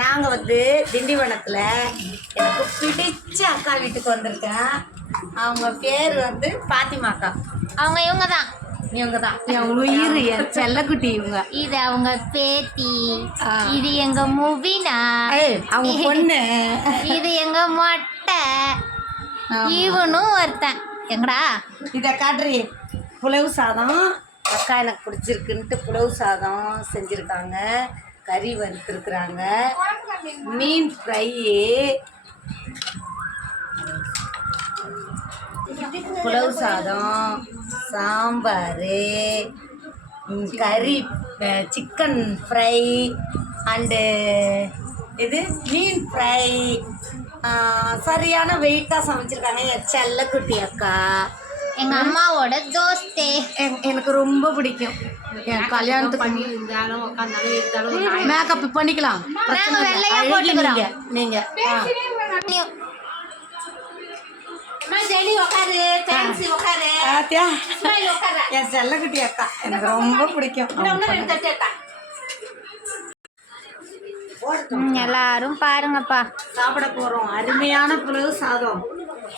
நாங்கள் வந்து திண்டிவனத்தில் எனக்கு பிடிச்ச அக்கா வீட்டுக்கு வந்திருக்கேன். அவங்க பேர் வந்து பாத்திமா அக்கா. அவங்க இவங்க தான் என் உயிர், என் செல்லக்குட்டி இவங்க. இது அவங்க பேத்தி, இது எங்க முபினா, அவங்க பொண்ணு, இது எங்க மொட்டை, இவனும் ஒருத்தன். எங்கடா இதை காட்டுறி. புலவு சாதம் அக்கா எனக்கு பிடிச்சிருக்குன்ட்டு புலவு சாதம் செஞ்சுருக்காங்க. கறி வறுத்துருக்குறாங்க. மீன் ஃப்ரை, புலவு சாதம், சாம்பார், கறி, சிக்கன் ஃப்ரை அண்டு இது மீன் ஃப்ரை. சரியான வெயிட்டாக சமைச்சிருக்காங்க என் செல்லக்குட்டி அக்கா. எங்கள் அம்மாவோட தோஸ்தே எனக்கு ரொம்ப பிடிக்கும். என் கல்யாணத்துக்கு மேக்கப் பண்ணிக்கலாம், நாங்கள் வெள்ளையா போட்டுக்கிறோம். நீங்கள் என் செல்லக்குட்டி அக்கா எனக்கு ரொம்ப பிடிக்கும். எல்லாரும் பாருங்கப்பா, சாப்பிட போறோம். அருமையான புலவு சாதம்,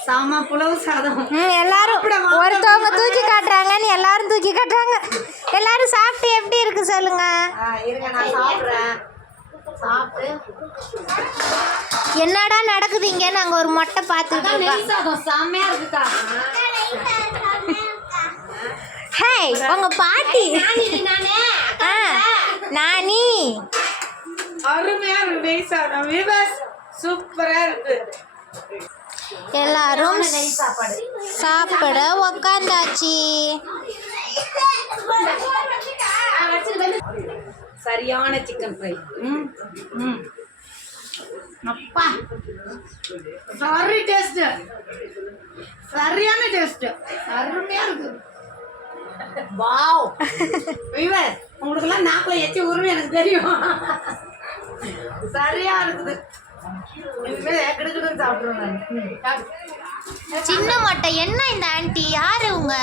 சாமா புலவு சாதம். எல்லாரும் ஒருத்தவங்க தூக்கி காட்டுறாங்கன்னு எல்லாரும் தூக்கி காட்டுறாங்க. எல்லாரும் சாப்பிட்டு எப்படி இருக்கு சொல்லுங்க. இருங்க நான் சாப்பிட்றேன். சாப்பிட்டு என்னடா நடக்குது இங்க? நாங்க ஒரு மொட்டை பார்த்துட்டு நெய் சாதம் செம்மையா இருக்குக்கா. ஹே உங்க பாட்டி நானி அருமையா இருக்கு நெய் சாதம். சூப்பரா இருக்கு. எல்லாரும் சாப்பிட உக்காந்தாச்சு. சரியான சிக்கன் ஃப்ரை. அப்பா சாரி டேஸ்ட், சரியான டேஸ்ட், அருமையா இருக்கு. வாவ் வீவர், உங்களுக்கெல்லாம் நாக்கில் எச்சி உருவி எனக்கு தெரியும். சரியா இருக்குது. சின்ன மொட்டை என்ன இந்த ஆண்டி யாரு உங்க?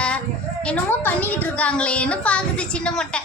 என்னமோ பண்ணிக்கிட்டு இருக்காங்களேன்னு பாக்குது சின்ன மொட்டை.